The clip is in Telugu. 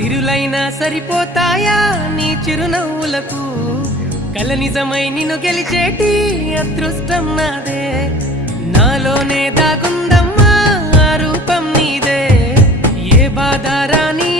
సిరులైనా సరిపోతాయా నీ చిరునవ్వులకు కల నిజమై నిన్ను గెలిచేటి అదృష్టం నాదే నాలోనే దాగుందమ్మా ఆ రూపం నీదే ఏ బాధ రాని